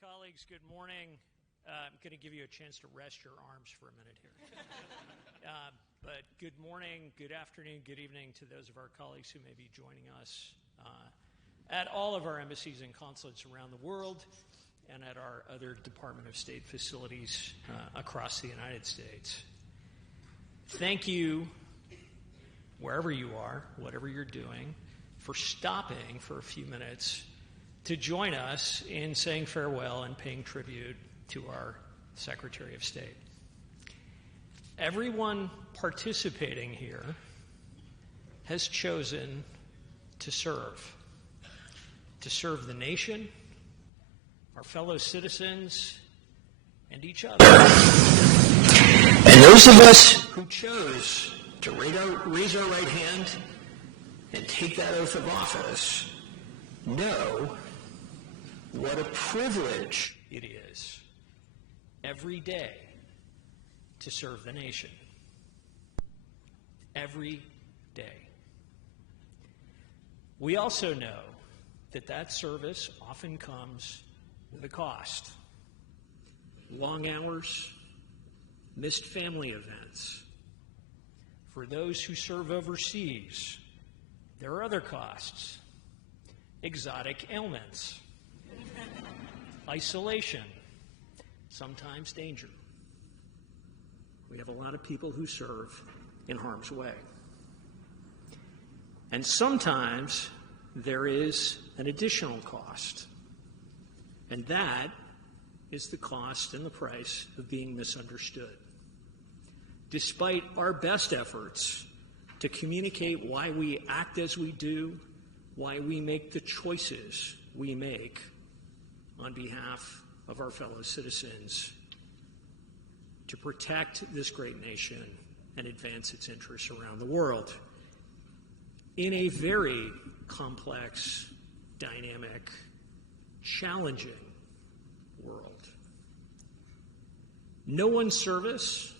Colleagues, good morning. I'm going to give you a chance to rest your arms for a minute here. But good morning, good afternoon, good evening to those of our colleagues who may be joining us at all of our embassies and consulates around the world and at our other Department of State facilities across the United States. Thank you, wherever you are, whatever you're doing, for stopping for a few minutes to join us in saying farewell and paying tribute to our Secretary of State. Everyone participating here has chosen to serve the nation, our fellow citizens, and each other. And those of us who chose to raise our right hand and take that oath of office know what a privilege it is every day to serve the nation. Every day. We also know that service often comes with a cost. Long hours, missed family events. For those who serve overseas, there are other costs. Exotic ailments, isolation, sometimes danger. We have a lot of people who serve in harm's way. And sometimes there is an additional cost, and that is the cost and the price of being misunderstood. Despite our best efforts to communicate why we act as we do, why we make the choices we make on behalf of our fellow citizens to protect this great nation and advance its interests around the world in a very complex, dynamic, challenging world. No one's service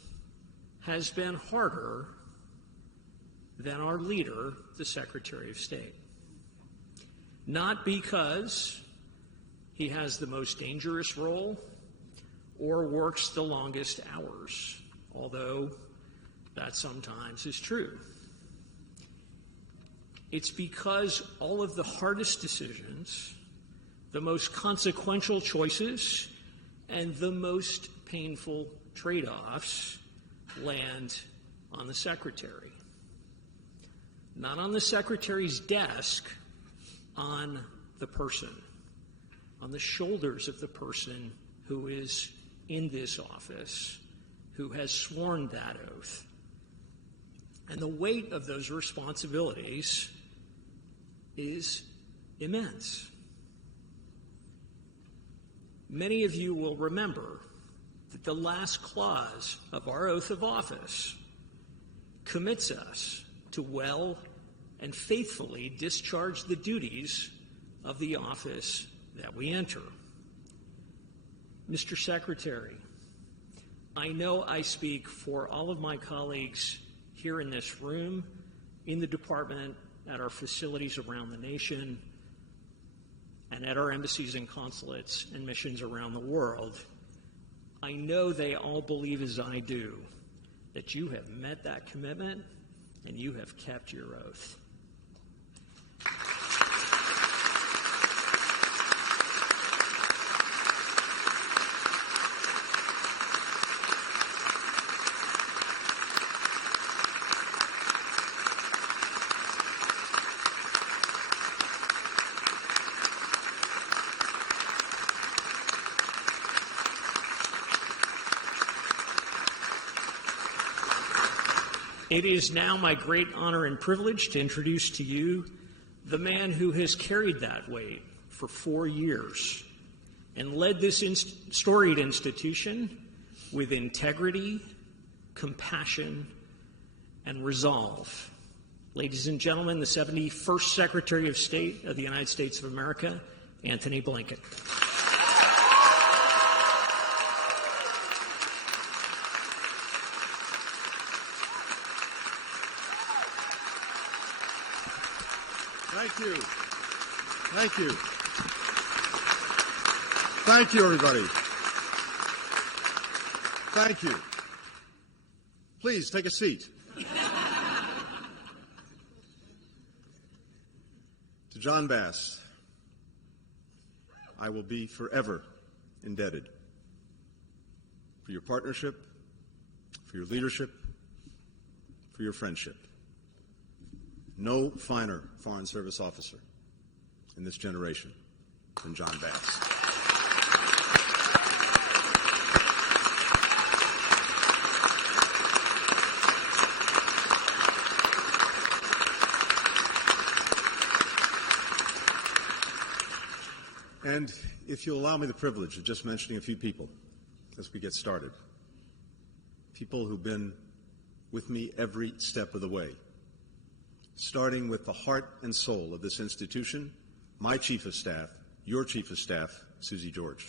has been harder than our leader, the Secretary of State. Not because he has the most dangerous role or works the longest hours, although that sometimes is true. It's because all of the hardest decisions, the most consequential choices, and the most painful trade-offs land on the Secretary. Not on the Secretary's desk, on the person, on the shoulders of the person who is in this office, who has sworn that oath. And the weight of those responsibilities is immense. Many of you will remember that the last clause of our oath of office commits us to well and faithfully discharge the duties of the office that we enter. Mr. Secretary, I know I speak for all of my colleagues here in this room, in the department, at our facilities around the nation, and at our embassies and consulates and missions around the world. I know they all believe as I do that you have met that commitment and you have kept your oath. It is now my great honor and privilege to introduce to you the man who has carried that weight for 4 years and led this storied institution with integrity, compassion, and resolve. Ladies and gentlemen, the 71st Secretary of State of the United States of America, Antony Blinken. Thank you. Thank you. Thank you, everybody. Thank you. Please take a seat. To John Bass, I will be forever indebted for your partnership, for your leadership, for your friendship. No finer Foreign Service officer in this generation than John Bass. And if you'll allow me the privilege of just mentioning a few people as we get started. People who've been with me every step of the way, starting with the heart and soul of this institution, my Chief of Staff, your Chief of Staff, Susie George.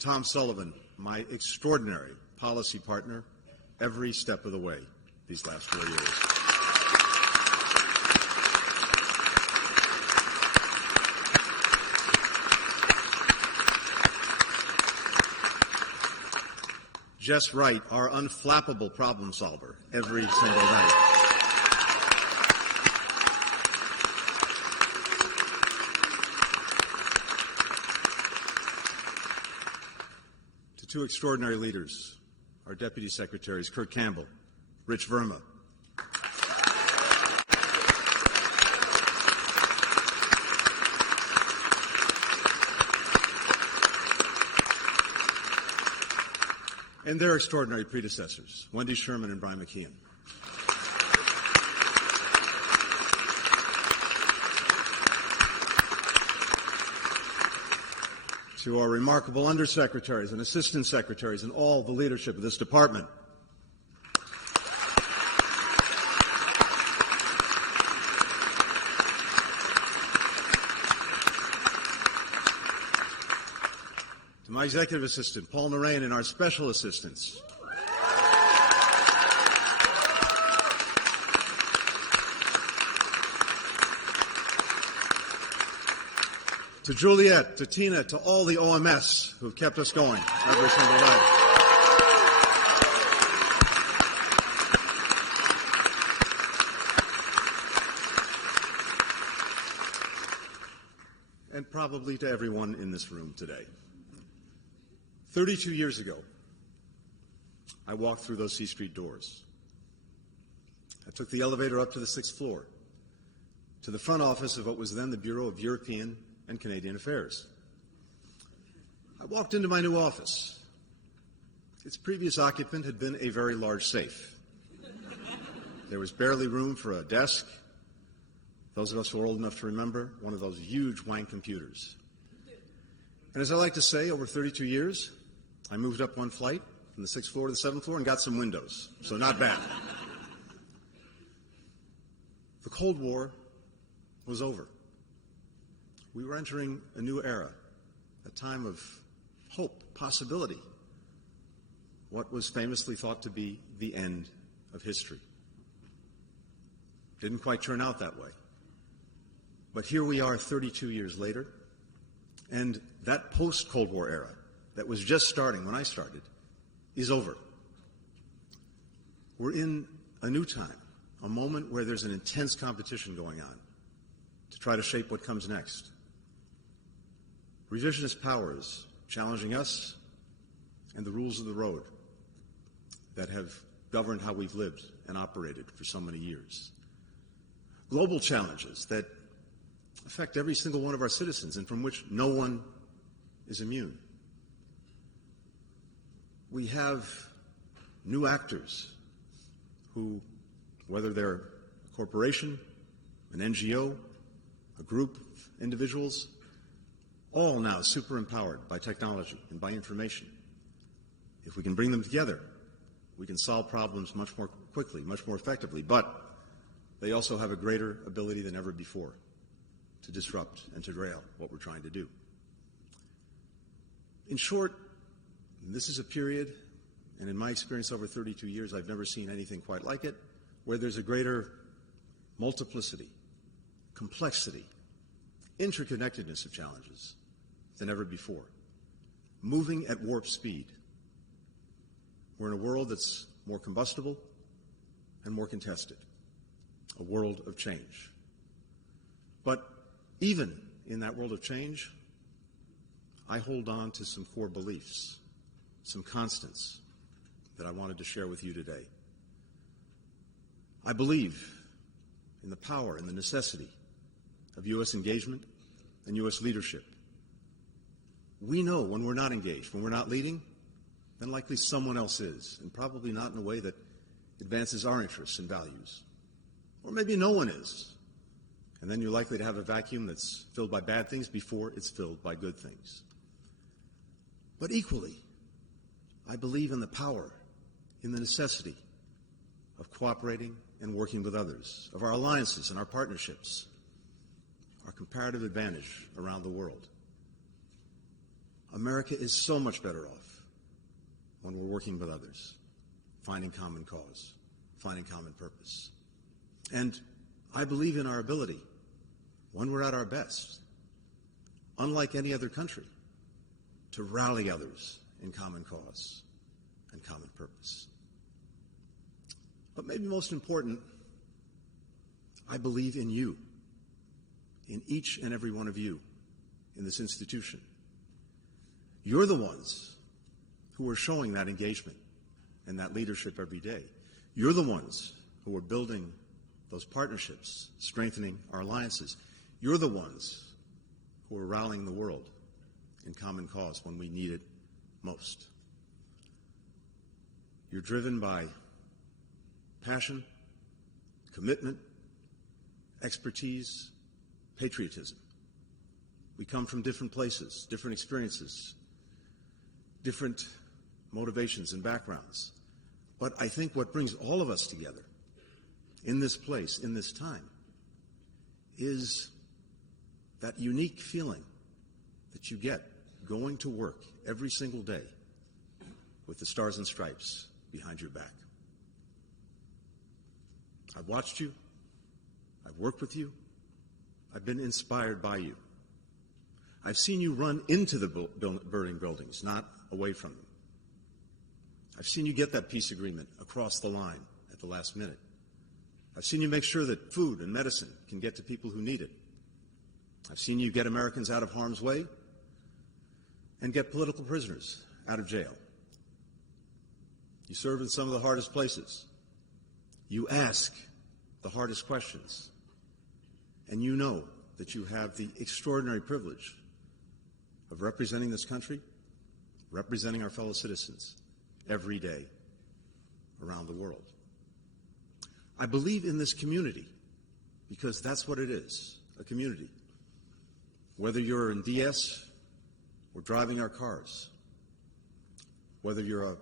Tom Sullivan, my extraordinary policy partner, every step of the way these last 4 years. Jess Wright, our unflappable problem solver, every single night. Two extraordinary leaders, our Deputy Secretaries, Kurt Campbell, Rich Verma. And their extraordinary predecessors, Wendy Sherman and Brian McKeon. To our remarkable undersecretaries and assistant secretaries and all the leadership of this department. To my executive assistant, Paul Narain, and our special assistants. To Juliet, to Tina, to all the OMS who've kept us going every single day. And probably to everyone in this room today. 32 years ago, I walked through those C Street doors. I took the elevator up to the 6th floor, to the front office of what was then the Bureau of European and Canadian Affairs. I walked into my new office. Its previous occupant had been a very large safe. There was barely room for a desk. Those of us who are old enough to remember, one of those huge wank computers. And as I like to say, over 32 years, I moved up one flight from the 6th floor to the 7th floor and got some windows, so not bad. The Cold War was over. We were entering a new era, a time of hope, possibility, what was famously thought to be the end of history. Didn't quite turn out that way. But here we are 32 years later, and that post-Cold War era that was just starting when I started is over. We're in a new time, a moment where there's an intense competition going on to try to shape what comes next. Revisionist powers challenging us and the rules of the road that have governed how we've lived and operated for so many years. Global challenges that affect every single one of our citizens and from which no one is immune. We have new actors who, whether they're a corporation, an NGO, a group of individuals, all now super empowered by technology and by information. If we can bring them together, we can solve problems much more quickly, much more effectively, but they also have a greater ability than ever before to disrupt and to derail what we're trying to do. In short, this is a period, and in my experience over 32 years, I've never seen anything quite like it, where there's a greater multiplicity, complexity, interconnectedness of challenges than ever before, moving at warp speed. We're in a world that's more combustible and more contested, a world of change. But even in that world of change, I hold on to some core beliefs, some constants that I wanted to share with you today. I believe in the power and the necessity of U.S. engagement and U.S. leadership. We know when we're not engaged, when we're not leading, then likely someone else is, and probably not in a way that advances our interests and values. Or maybe no one is. And then you're likely to have a vacuum that's filled by bad things before it's filled by good things. But equally, I believe in the power, in the necessity of cooperating and working with others, of our alliances and our partnerships, our comparative advantage around the world. America is so much better off when we're working with others, finding common cause, finding common purpose. And I believe in our ability, when we're at our best, unlike any other country, to rally others in common cause and common purpose. But maybe most important, I believe in you, in each and every one of you in this institution. You're the ones who are showing that engagement and that leadership every day. You're the ones who are building those partnerships, strengthening our alliances. You're the ones who are rallying the world in common cause when we need it most. You're driven by passion, commitment, expertise, patriotism. We come from different places, different experiences, different motivations and backgrounds. But I think what brings all of us together in this place, in this time, is that unique feeling that you get going to work every single day with the stars and stripes behind your back. I've watched you. I've worked with you. I've been inspired by you. I've seen you run into the burning buildings, not away from them. I've seen you get that peace agreement across the line at the last minute. I've seen you make sure that food and medicine can get to people who need it. I've seen you get Americans out of harm's way and get political prisoners out of jail. You serve in some of the hardest places. You ask the hardest questions. And you know that you have the extraordinary privilege of representing this country, representing our fellow citizens every day around the world. I believe in this community because that's what it is, a community. Whether you're in DS or driving our cars, whether you're a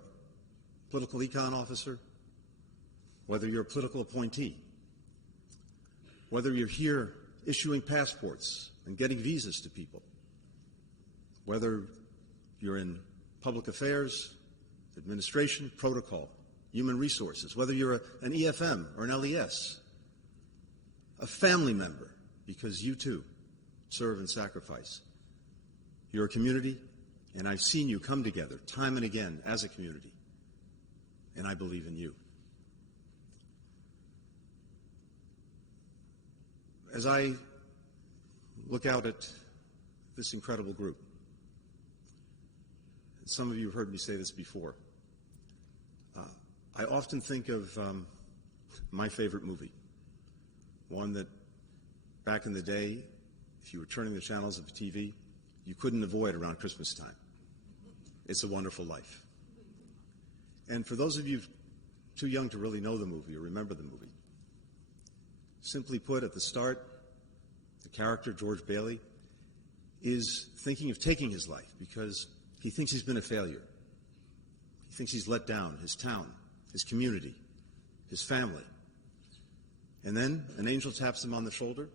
political econ officer, whether you're a political appointee, whether you're here issuing passports and getting visas to people, whether you're in public affairs, administration, protocol, human resources, whether you're an EFM or an LES, a family member, because you too serve and sacrifice. You're a community, and I've seen you come together time and again as a community, and I believe in you. As I look out at this incredible group, and some of you have heard me say this before, I often think of my favorite movie, one that back in the day, if you were turning the channels of the TV, you couldn't avoid around Christmas time. It's a Wonderful Life. And for those of you too young to really know the movie or remember the movie, simply put, at the start, the character, George Bailey, is thinking of taking his life because he thinks he's been a failure. He thinks he's let down his town, his community, his family. And then an angel taps him on the shoulder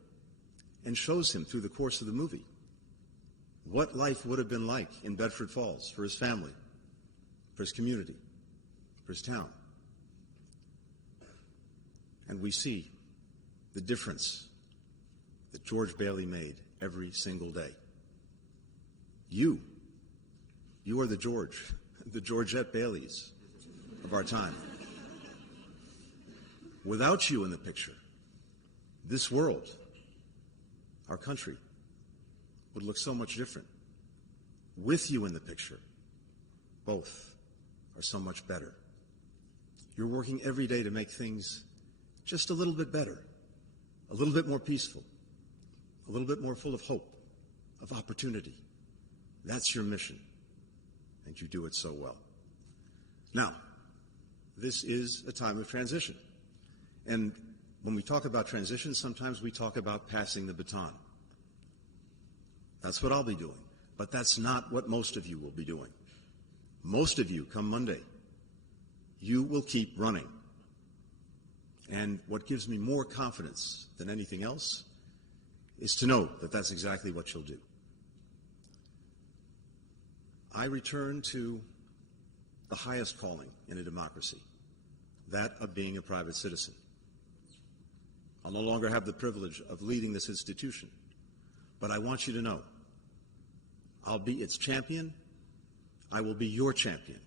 and shows him through the course of the movie what life would have been like in Bedford Falls for his family, for his community, for his town. And we see the difference that George Bailey made every single day. You are the Georgette Baileys of our time. Without you in the picture, this world, our country, would look so much different. With you in the picture, both are so much better. You're working every day to make things just a little bit better, a little bit more peaceful, a little bit more full of hope, of opportunity. That's your mission, and you do it so well. Now, this is a time of transition. And when we talk about transition, sometimes we talk about passing the baton. That's what I'll be doing. But that's not what most of you will be doing. Most of you, come Monday, you will keep running. And what gives me more confidence than anything else is to know that that's exactly what you'll do. I return to the highest calling in a democracy, that of being a private citizen. I'll no longer have the privilege of leading this institution, but I want you to know, I'll be its champion. I will be your champion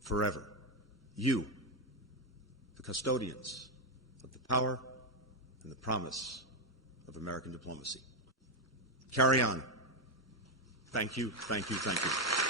forever. You, the custodians of the power and the promise of American diplomacy. Carry on. Thank you, thank you, thank you.